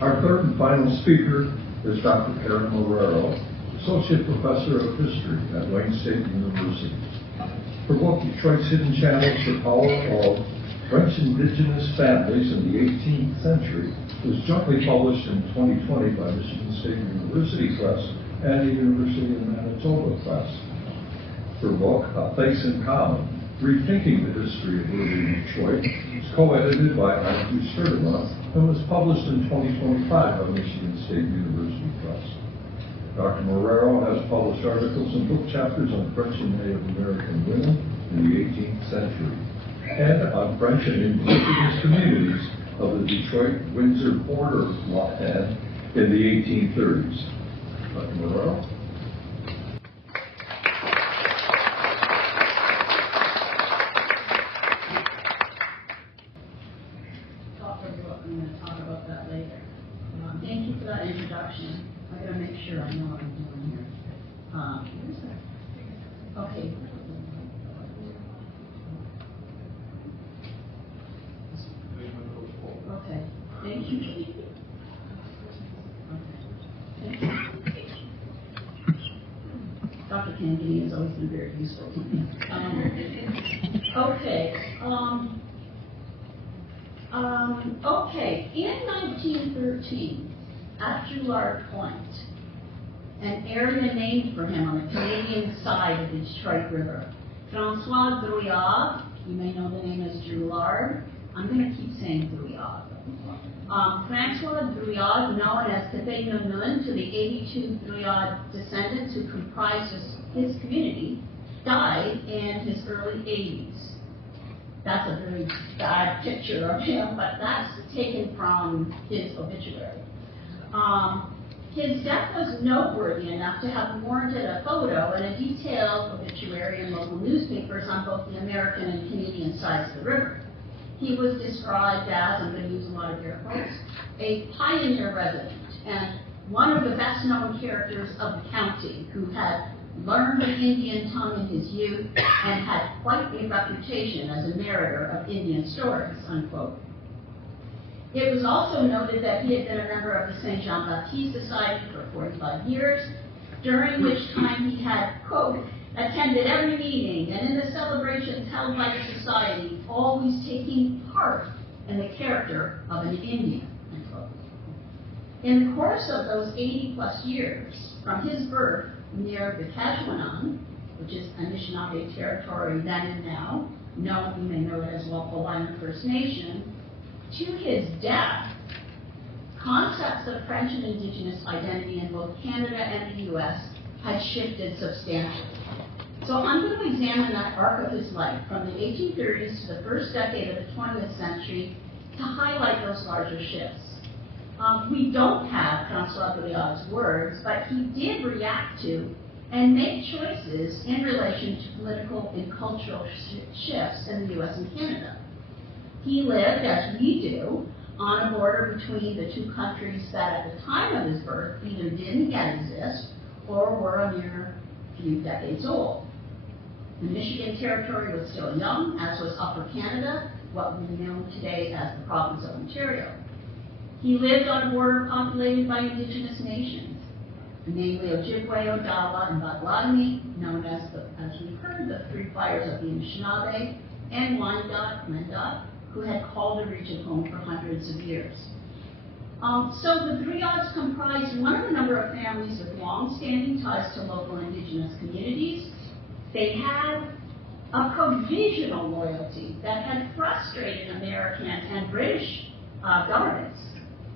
Our third and final speaker is Dr. Karen Marrero, Associate Professor of History at Wayne State University. Her book, Detroit's Hidden Channels, The Power of French Indigenous Families in the 18th Century, was jointly published in 2020 by Michigan State University Press and the University of Manitoba Press. Her book, A Place in Common, Rethinking the History of Early Detroit, was co-edited by Arthur Sturdivant and was published in 2025 by Michigan State University Press. Dr. Marrero has published articles and book chapters on French and Native American women in the 18th century and on French and Indigenous communities of the Detroit-Windsor border and in the 1830s. Dr. Marrero. I'm going to talk about that later. Thank you for that introduction. I got to make sure I know what I'm doing here. Okay. Okay. Thank you. Okay. Dr. Kennedy has always been very useful to me. Okay, in 1913, at Juillard Point, an area named for him on the Canadian side of the Detroit River, Francois Drouillard, you may know the name as Juillard, I'm going to keep saying Drouillard. Francois Drouillard, known as Tepé Nunun to the 82 Drouillard descendants who comprised his community, died in his early 80s. That's a very bad picture of him, but that's taken from his obituary. His death was noteworthy enough to have warranted a photo and a detailed obituary in local newspapers on both the American and Canadian sides of the river. He was described as, I'm going to use a lot of air quotes, a pioneer resident and one of the best known characters of the county who had learned the Indian tongue in his youth and had quite a reputation as a narrator of Indian stories, unquote. It was also noted that he had been a member of the St. Jean-Baptiste Society for 45 years, during which time he had, quote, attended every meeting and in the celebrations held by the society, always taking part in the character of an Indian, unquote. In the course of those 80-plus years, from his birth near the Kajwanan, which is Anishinaabe territory then and now, known, you may know it as Hawaiian First Nation, to his death, concepts of French and Indigenous identity in both Canada and the U.S. had shifted substantially. So I'm going to examine that arc of his life from the 1830s to the first decade of the 20th century to highlight those larger shifts. We don't have Francois Drouillard's words, but he did react to and make choices in relation to political and cultural shifts in the U.S. and Canada. He lived, as we do, on a border between the two countries that at the time of his birth either didn't yet exist or were a mere few decades old. The Michigan Territory was still young, as was Upper Canada, what we know today as the province of Ontario. He lived on a border populated by Indigenous nations, namely Ojibwe, Odawa, and Potawatomi, known as we've heard, the Three Fires of the Anishinaabe, and Wendat, who had called the region home for hundreds of years. So the Drouillards comprised one of a number of families with long-standing ties to local Indigenous communities. They had a provisional loyalty that had frustrated American and British governments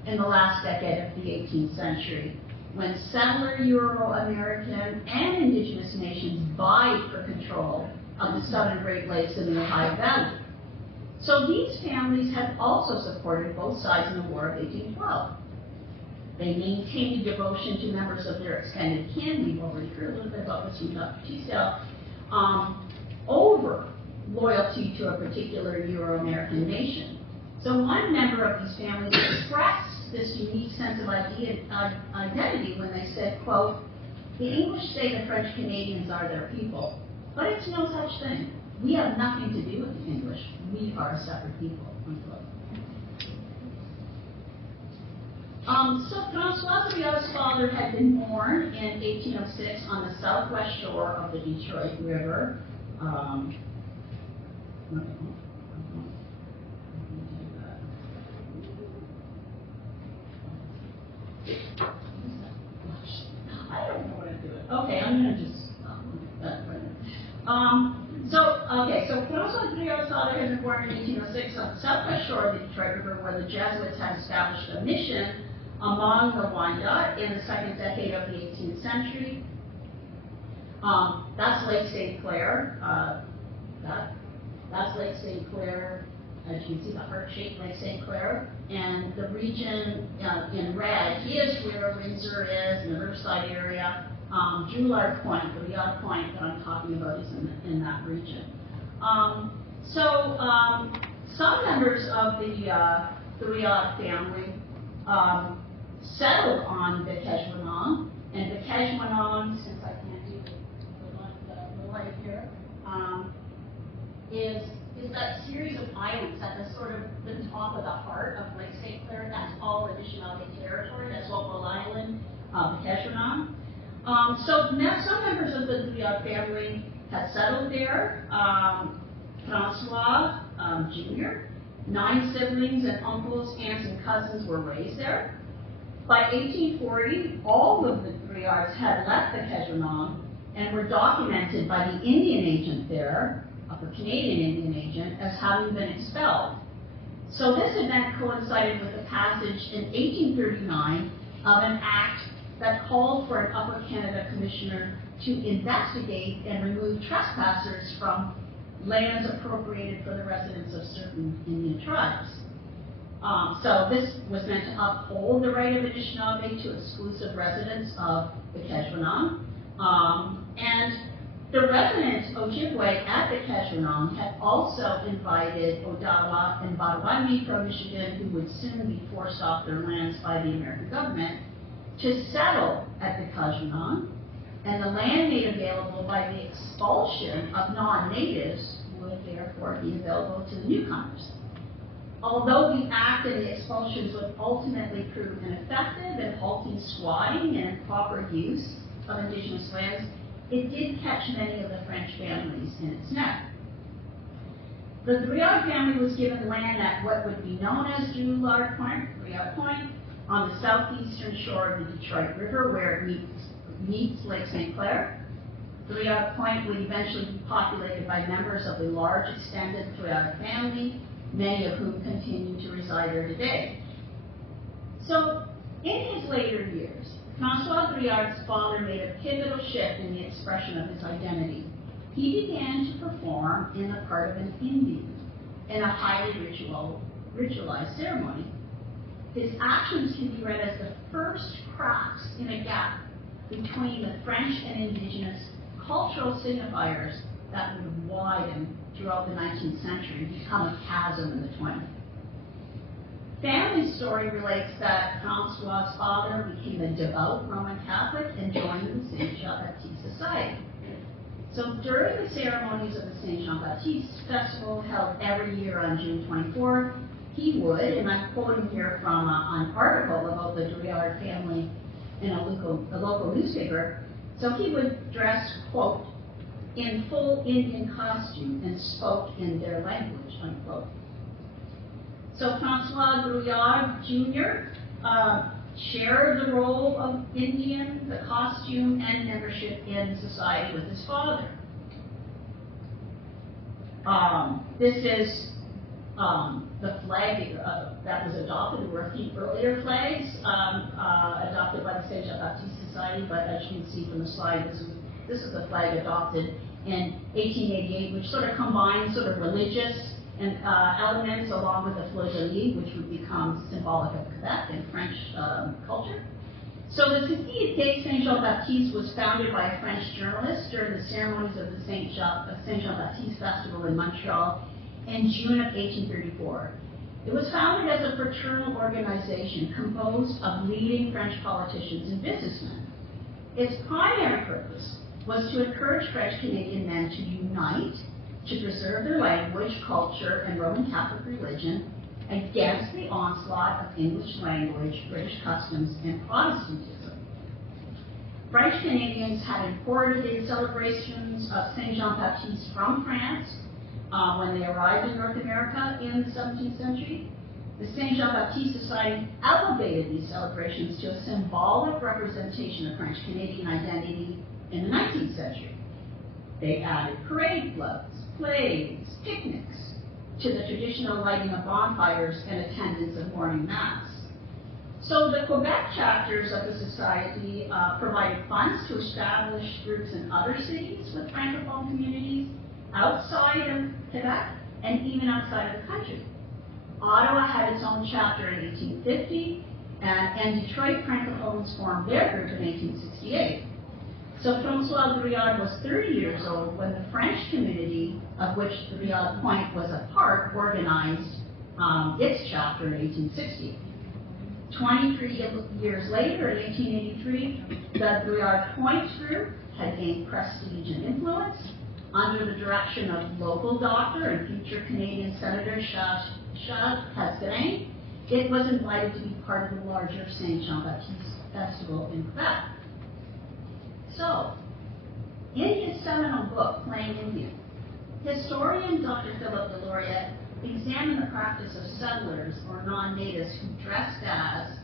in the last decade of the 18th century, when settler Euro-American and Indigenous nations vied for control of the southern Great Lakes and the Ohio Valley. So these families had also supported both sides in the War of 1812. They maintained a devotion to members of their extended kin. We've already heard a little bit about this from Dr. Teasdale, over loyalty to a particular Euro-American nation. So one member of these families expressed this unique sense of identity when they said, quote, the English say the French Canadians are their people, but it's no such thing. We have nothing to do with the English. We are a separate people, unquote. So Francois Briard's father had been born in 1806 on the southwest shore of the Detroit River. I don't know what I'm doing. Okay, I'm going to just so Francois Briard's father had been born in 1806 on the southwest shore of the Detroit River, where the Jesuits had established a mission among the Wyandot in the second decade of the 18th century. That's Lake St. Clair. That's Lake St. Clair. As you can see, the heart-shaped Lake St. Clair. And the region in red is where Windsor is, in the Riverside area. Drouillard Point, the Briard Point that I'm talking about, is in that region. Some members of the Briard family settled on the Quechua, and the Quechua, since I can't do the light here, is that series of islands at the sort of the top of the heart of Lake St. Clair. That's all Anishinaabe territory. That's Walpole Island, the Quechua. Some members of the Briard family had settled there. Francois Jr., 9 siblings and uncles, aunts, and cousins were raised there. By 1840, all of the Briards had left the Quechua and were documented by the Indian agent there, the Canadian Indian agent, as having been expelled. So this event coincided with the passage in 1839 of an act that called for an Upper Canada Commissioner to investigate and remove trespassers from lands appropriated for the residents of certain Indian tribes. So this was meant to uphold the right of Anishinaabe to exclusive residence of the Quechua. And the resident Ojibwe at the Quechua had also invited Odawa and Badawami from Michigan, who would soon be forced off their lands by the American government, to settle at the Quechua, and the land made available by the expulsion of non-natives would therefore be available to the newcomers. Although the act and the expulsions would ultimately prove ineffective in halting squatting and improper use of Indigenous lands, it did catch many of the French families in its net. The Briard family was given land at what would be known as Drouillard Point, Briard Point, on the southeastern shore of the Detroit River, where it meets Lake St. Clair. Briard Point would eventually be populated by members of the large extended Briard family, many of whom continue to reside there today. So, in his later years, Francois Briard's father made a pivotal shift in the expression of his identity. He began to perform in the part of an Indian in a highly ritualized ceremony. His actions can be read as the first cracks in a gap between the French and Indigenous cultural signifiers that would widen throughout the 19th century and become a chasm in the 20th. Family story relates that Francois' father became a devout Roman Catholic and joined the Saint Jean-Baptiste Society. So during the ceremonies of the Saint Jean-Baptiste Festival held every year on June 24th, he would, and I'm quoting here from an article about the Briard family in a local newspaper, so he would dress, quote, in full Indian costume and spoke in their language, unquote. So Francois Briard Jr. Shared the role of Indian, the costume, and membership in society with his father. This is the flag that was adopted. There were a few earlier flags adopted by the Saint Jean-Baptiste Society, but as you can see from the slide, this is the flag adopted in 1888, which sort of combines sort of religious and elements along with the fleur-de-lis, which would become symbolic of Quebec and French culture. So the Société Saint Jean-Baptiste was founded by a French journalist during the ceremonies of the Saint Jean-Baptiste Festival in Montreal in June of 1834. It was founded as a fraternal organization composed of leading French politicians and businessmen. Its primary purpose was to encourage French Canadian men to unite, to preserve their language, culture, and Roman Catholic religion, against the onslaught of English language, British customs, and Protestantism. French Canadians had imported celebrations of Saint Jean-Baptiste from France when they arrived in North America in the 17th century. The Saint Jean-Baptiste Society elevated these celebrations to a symbolic representation of French Canadian identity in the 19th century. They added parade floats, plays, picnics to the traditional lighting of bonfires and attendance of morning mass. So the Quebec chapters of the Society provided funds to establish groups in other cities with Francophone communities outside of Quebec and even outside of the country. Ottawa had its own chapter in 1850, and Detroit Francophones formed their group in 1868. So François Drouillard was 30 years old when the French community, of which Drouillard Point was a part, organized its chapter in 1860. 23 years later, in 1883, the Drouillard Point group had gained prestige and influence. Under the direction of local doctor and future Canadian Senator Charles Casgrain, it was invited to be part of the larger Saint Jean-Baptiste Festival in Quebec. So, in his seminal book, Playing Indian, historian Dr. Philip Deloria examined the practice of settlers or non-natives who dressed as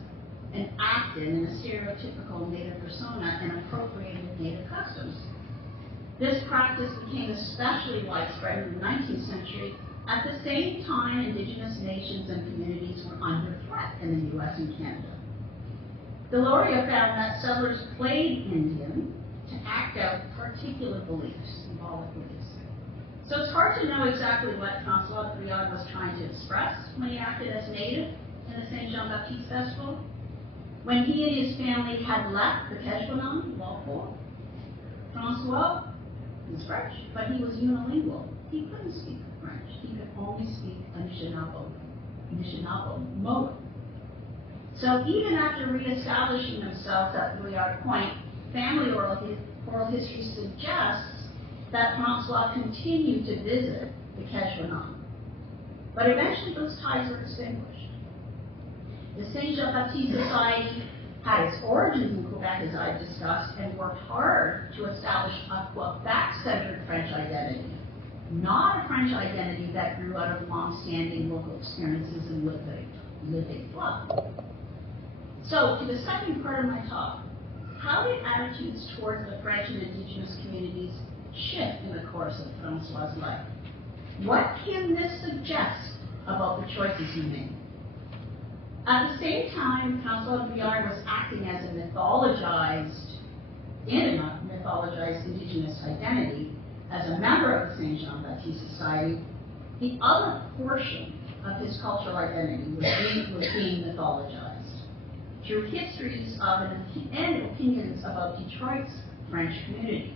and acted in a stereotypical native persona and appropriated native customs. This practice became especially widespread in the 19th century at the same time Indigenous nations and communities were under threat in the U.S. and Canada. Deloria found that settlers played Indian to act out particular beliefs, symbolic beliefs. So it's hard to know exactly what François Drouillard was trying to express when he acted as native in the Saint Jean-Baptiste Festival. When he and his family had left the Quechua, Walpole, François was French, but he was unilingual. He couldn't speak French. He could only speak Anishinaabe mode. So even after reestablishing himself at Drouillard Point, family oral history suggests that François continued to visit the Quechua. But eventually those ties were extinguished. The Saint Jean-Baptiste Society had its origins in Quebec, as I've discussed, and worked hard to establish a Quebec-centered French identity, not a French identity that grew out of long-standing local experiences and living flow. So, to the second part of my talk, how did attitudes towards the French and Indigenous communities shift in the course of François' life? What can this suggest about the choices he made? At the same time, François Drouillard was acting as a mythologized Indigenous identity as a member of the Saint Jean-Baptiste Society. The other portion of his cultural identity was being mythologized through histories of and opinions about Detroit's French community.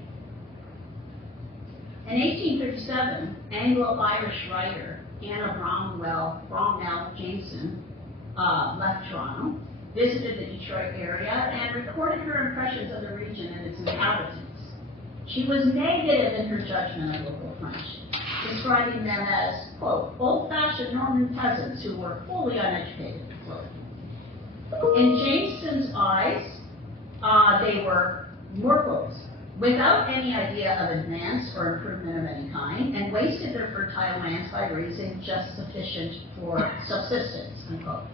In 1837, Anglo-Irish writer Anna Bromwell Jameson left Toronto, visited the Detroit area, and recorded her impressions of the region and its inhabitants. She was negative in her judgment of local French, describing them as, quote, old-fashioned Norman peasants who were fully uneducated, quote. In Jameson's eyes, they were workers without any idea of advance or improvement of any kind, and wasted their fertile lands by raising just sufficient for subsistence, unquote.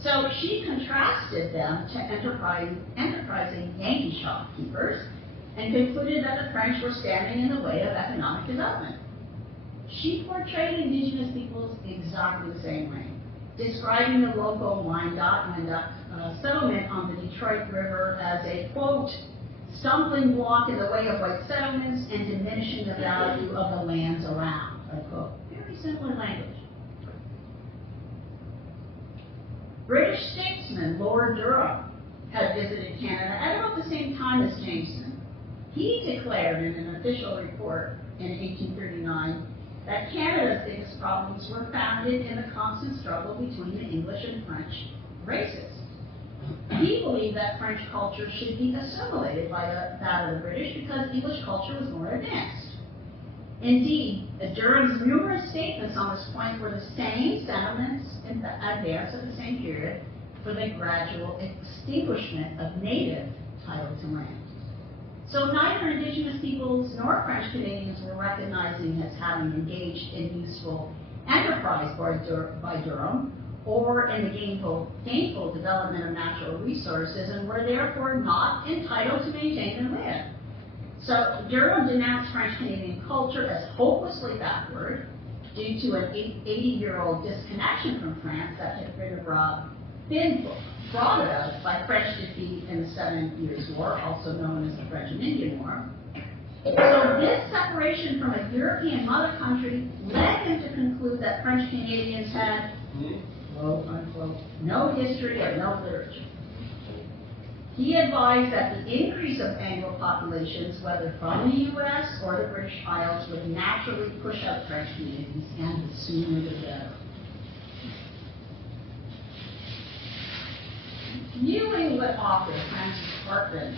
So she contrasted them to enterprising Yankee shopkeepers and concluded that the French were standing in the way of economic development. She portrayed Indigenous peoples exactly the same way, describing the local Wyandotte settlement on the Detroit River as a, quote, stumbling block in the way of white settlements and diminishing the value of the lands around, unquote. Very similar language. British statesman Lord Durham had visited Canada at about the same time as Jameson. He declared in an official report in 1839 that Canada's biggest problems were founded in the constant struggle between the English and French races. He believed that French culture should be assimilated by that of the British because English culture was more advanced. Indeed, Durham's numerous statements on this point were the same sentiments in the advance of the same period for the gradual extinguishment of native title to land. So neither Indigenous peoples nor French Canadians were recognizing as having engaged in useful enterprise by Durham or in the gainful development of natural resources, and were therefore not entitled to maintain their land. So Durham denounced French Canadian culture as hopelessly backward due to an 80-year-old disconnection from France that had been brought about by French defeat in the 7 Years' War, also known as the French and Indian War. So this separation from a European mother country led him to conclude that French Canadians had, quote unquote, no history or no literature. He advised that the increase of Anglo populations, whether from the U.S. or the British Isles, would naturally push out French communities, and the sooner the better. New England author Francis Parkman,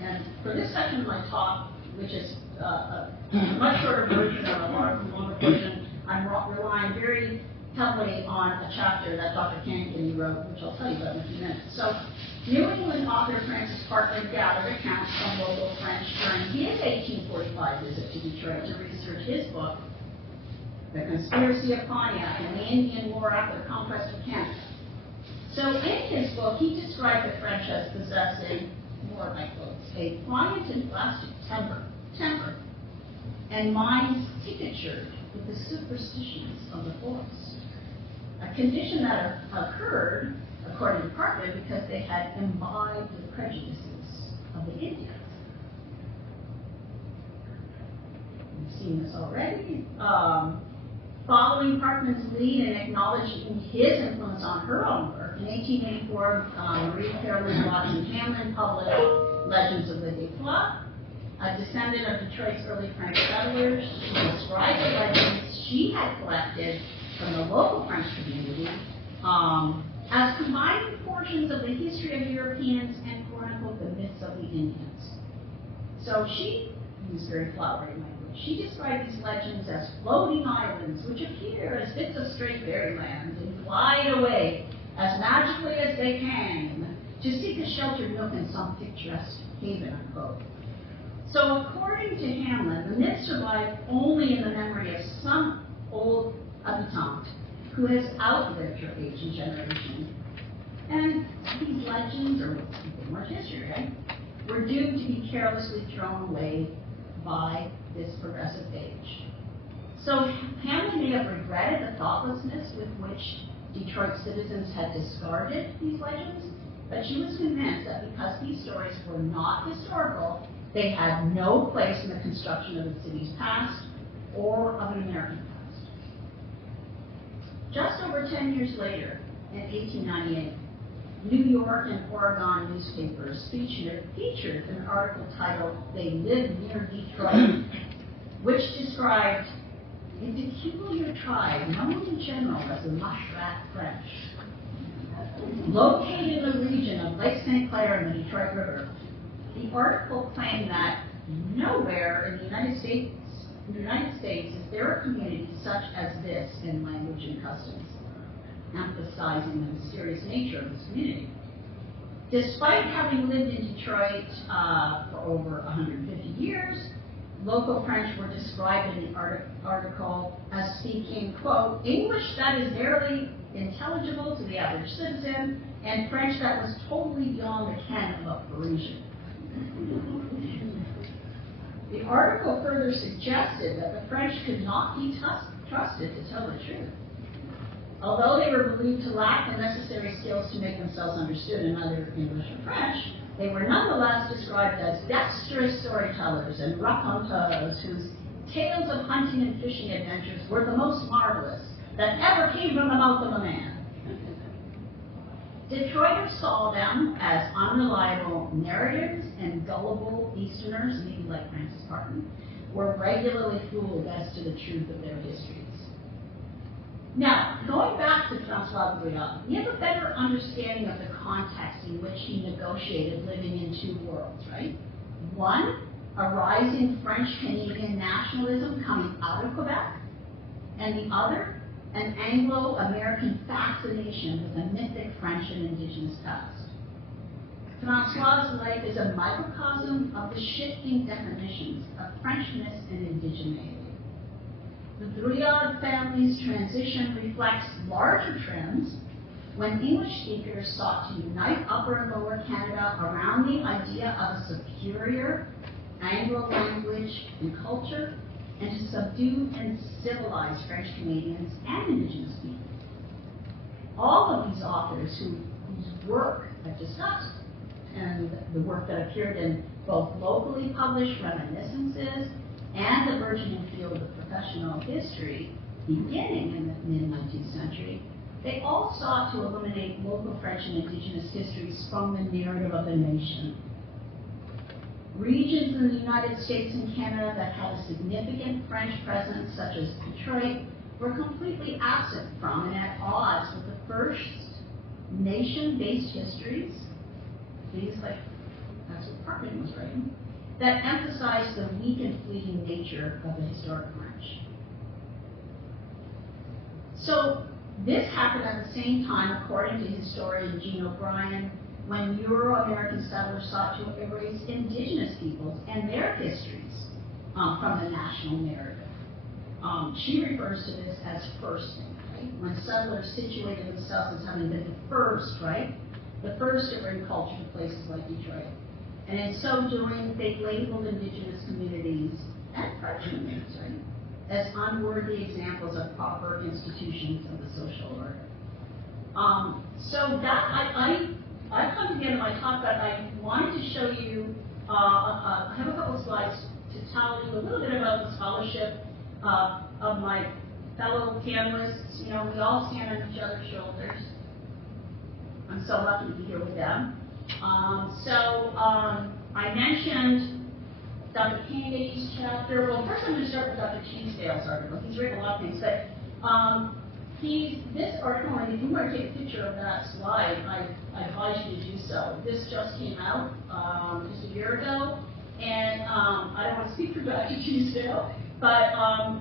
and for this section of my talk, which is a much shorter version of a longer version, I'm relying very heavily on a chapter that Dr. Kennedy wrote, which I'll tell you about in a few minutes. So, New England author Francis Parkman gathered accounts from local French during his 1845 visit to Detroit to research his book, The Conspiracy of Pontiac and the Indian War after the Conquest of Canada. So in his book, he described the French as possessing, more of my quotes, a pliant and plastic temper, and minds tinctured with the superstitions of the forest. A condition that occurred, according to Parkman, because they had imbibed the prejudices of the Indians. We've seen this already. Following Parkman's lead and acknowledging his influence on her own work, in 1884, Marie Carolyn Watson Hamlin published Legends of the Détroit, a descendant of Detroit's early French settlers. She described the legends she had collected from the local French community as combining portions of the history of Europeans and chronicled the myths of the Indians. So she used very flowery language. She described these legends as floating islands which appear as bits of straight fairyland and glide away as magically as they can to seek a sheltered nook in some picturesque haven, unquote. So according to Hamlin, the myth survived only in the memory of some old habitant who has outlived her age and generation. And these legends, or more history, right, were doomed to be carelessly thrown away by this progressive age. So Hamlin may have regretted the thoughtlessness with which Detroit citizens had discarded these legends, but she was convinced that because these stories were not historical, they had no place in the construction of the city's past or of an American past. Just over 10 years later, in 1898, New York and Oregon newspapers featured an article titled "They Live Near Detroit," which described a peculiar tribe known in general as the Muskrat French, located in the region of Lake St. Clair and the Detroit River. The article claimed that nowhere in the United States is there a community such as this in language and customs, emphasizing the mysterious nature of this community. Despite having lived in Detroit for over 150 years, local French were described in the article as speaking, quote, English that is barely intelligible to the average citizen, and French that was totally beyond the ken of a Parisian. The article further suggested that the French could not be trusted to tell the truth. Although they were believed to lack the necessary skills to make themselves understood in either English or French, they were nonetheless described as dexterous storytellers and raconteurs whose tales of hunting and fishing adventures were the most marvelous that ever came from the mouth of a man. Detroiters saw them as unreliable narrators, and gullible Easterners, maybe like Francis Parkman, were regularly fooled as to the truth of their histories. Now, going back to Francois Brouillard, we have a better understanding of the context in which he negotiated living in two worlds, right? One, a rising French-Canadian nationalism coming out of Quebec, and the other, an Anglo-American fascination with the mythic French and Indigenous past. Francois's life is a microcosm of the shifting definitions of Frenchness and indigeneity. The Drouillard family's transition reflects larger trends when English speakers sought to unite Upper and Lower Canada around the idea of a superior Anglo language and culture, and to subdue and civilize French Canadians and Indigenous people. All of these authors whose work I've discussed, and the work that appeared in both locally published reminiscences and the burgeoning field of professional history beginning in the mid-19th century, they all sought to eliminate local French and Indigenous histories from the narrative of the nation. Regions in the United States and Canada that had a significant French presence, such as Detroit, were completely absent from and at odds with the first nation-based histories, things like, that's what Parkman was writing, that emphasized the weak and fleeting nature of the historic French. So this happened at the same time, according to historian Jean O'Brien, when Euro-American settlers sought to erase Indigenous peoples and their histories from the national narrative. She refers to this as firsting, right? When settlers situated themselves as having been the first, right? The first to bring culture to places like Detroit. And in so doing, they labeled Indigenous communities and French communities, right, as unworthy examples of proper institutions of the social order. So that I come together my talk, but I wanted to show you, I have a couple of slides to tell you a little bit about the scholarship of my fellow panelists. You know, we all stand on each other's shoulders. I'm so lucky to be here with them. I mentioned Dr. Kennedy's chapter. Well, first I'm going to start with Dr. Teasdale's article. He's written a lot of things, but this article, and if you want to take a picture of that slide, I advise you to do so. This just came out just a year ago, and I don't want to speak for Dr. Teasdale, but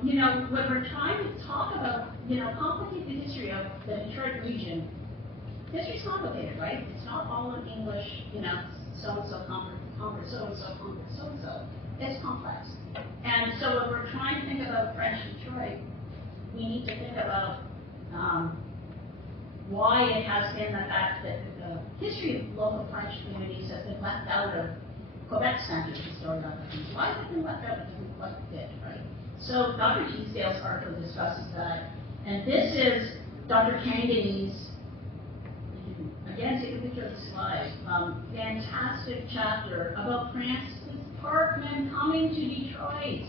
you know, when we're trying to talk about, you know, complicate the history of the Detroit region, history's complicated, right? It's not all in English, you know, so-and-so conquered so-and-so conquered so-and-so. It's complex. And so when we're trying to think about French Detroit, we need to think about why it has been the fact that the history of local French communities has been left out of Quebec-centered historiography. Why has it been left out? It doesn't quite fit, right? So Dr. Teasdale's article discusses that. And this is Dr. Kanganey's, again, take a picture of the slide, fantastic chapter about Francis Parkman coming to Detroit.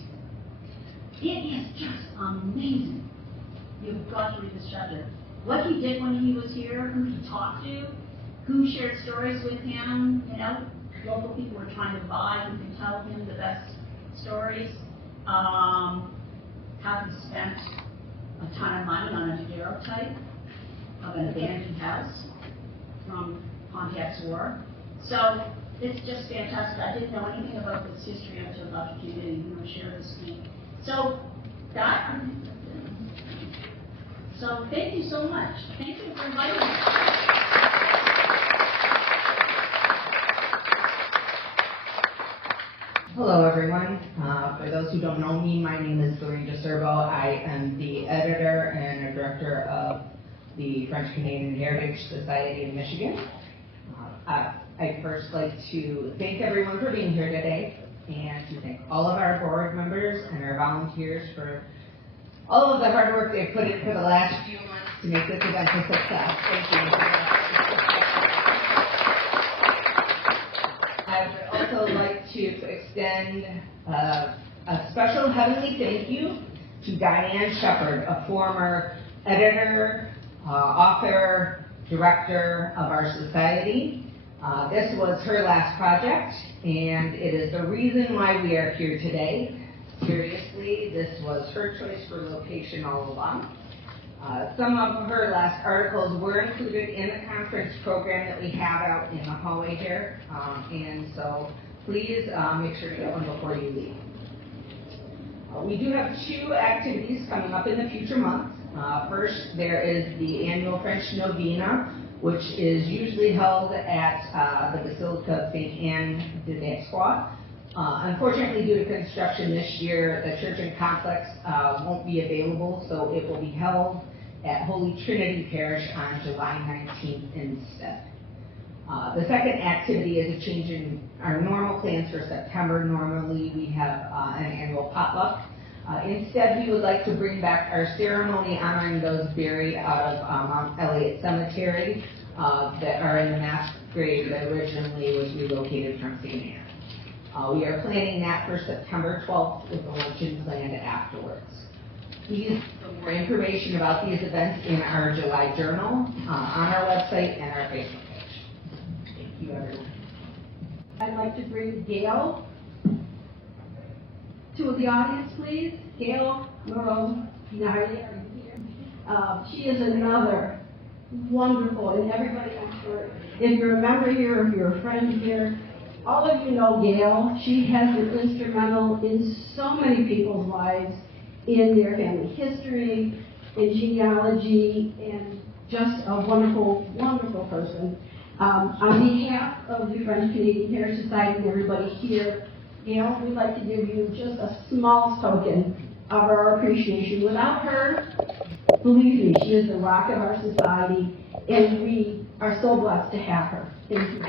It is just amazing. You've got to read this chapter. What he did when he was here, who he talked to, who shared stories with him, you know, local people were trying to buy who could tell him the best stories, how he spent a ton of money on a daguerreotype of an abandoned house from Pontiac's War. So it's just fantastic. I didn't know anything about this history until Dr. Kennedy, you know, shared this with me. So that, so thank you so much. Thank you for inviting me. Hello, everyone. For those who don't know me, my name is Doreen Servo. I am the editor and director of the French Canadian Heritage Society in Michigan. I'd first like to thank everyone for being here today, and to thank all of our board members and our volunteers for all of the hard work they've put in for the last few months to make this event a success. Thank you. I would also like to extend a special heavenly thank you to Diane Shepard, a former editor, author, director of our society. This was her last project, and it is the reason why we are here today. Seriously, this was her choice for location all along. Some of her last articles were included in the conference program that we have out in the hallway here, and so please make sure to get one before you leave. We do have 2 activities coming up in the future months. First, there is the annual French Novena, which is usually held at the Basilica of St. Anne de l'Espoir. Unfortunately, due to construction this year, the church and complex won't be available, so it will be held at Holy Trinity Parish on July 19th instead. The second activity is a change in our normal plans for September. Normally, we have an annual potluck. Instead, we would like to bring back our ceremony honoring those buried out of Mount Elliott Cemetery that are in the mass grave that originally was relocated from St. Anne. We are planning that for September 12th with a luncheon planned afterwards. Please get more information about these events in our July journal, on our website, and our Facebook page. Thank you, everyone. I'd like to bring Gail to the audience, please. Gail Marrero, are you here? She is another wonderful, and everybody, I'm sure, if you're a member here, if you're a friend here, all of you know Gail. She has been instrumental in so many people's lives, in their family history, in genealogy, and just a wonderful, wonderful person. On behalf of the French Canadian Heritage Society and everybody here, Gail, we'd like to give you just a small token of our appreciation. Without her, believe me, she is the rock of our society, and we are so blessed to have her. Thank you.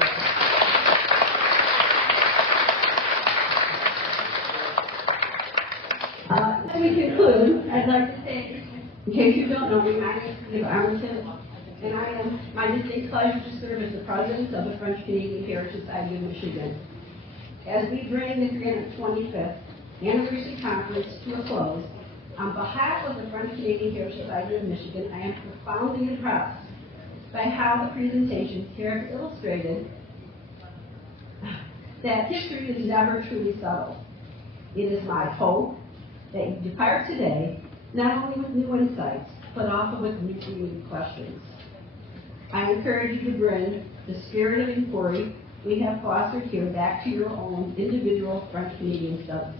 As we conclude, I'd like to say, in case you don't know me, my name is Steve Armington, and I am my distinct pleasure to serve as the president of the French Canadian Heritage Society of Michigan. As we bring the 325th anniversary conference to a close, on behalf of the French Canadian Heritage Society of Michigan, I am profoundly impressed by how the presentations here have illustrated that history is never truly settled. It is my hope that you depart today not only with new insights, but also with new questions. I encourage you to bring the spirit of inquiry we have fostered here back to your own individual French Canadian studies.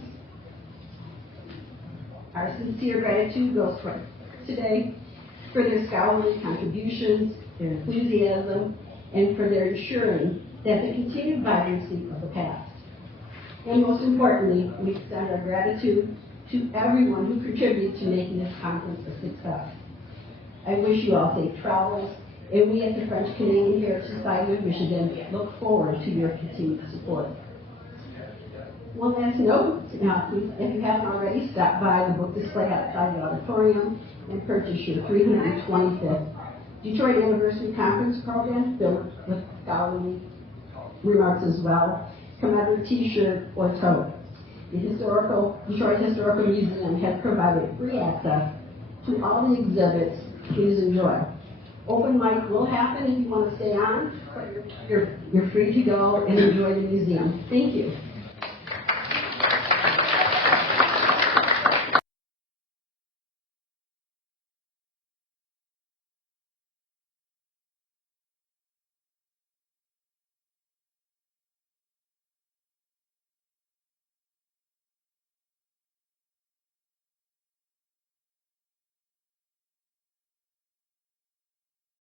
Our sincere gratitude goes for today for their scholarly contributions, their enthusiasm, and for their ensuring that the continued vibrancy of the past. And most importantly, we extend our gratitude to everyone who contributed to making this conference a success. I wish you all safe travels, and we at the French Canadian Heritage Society of Michigan look forward to your continued support. One last note, please, if you haven't already, stop by the book display outside the auditorium and purchase your 325th Detroit Anniversary Conference program filled with scholarly remarks as well. Commemorative t-shirt or tote. The Detroit Historical Museum has provided free access to all the exhibits. Please enjoy. Open mic will happen if you want to stay on, but you're free to go and enjoy the museum. Thank you.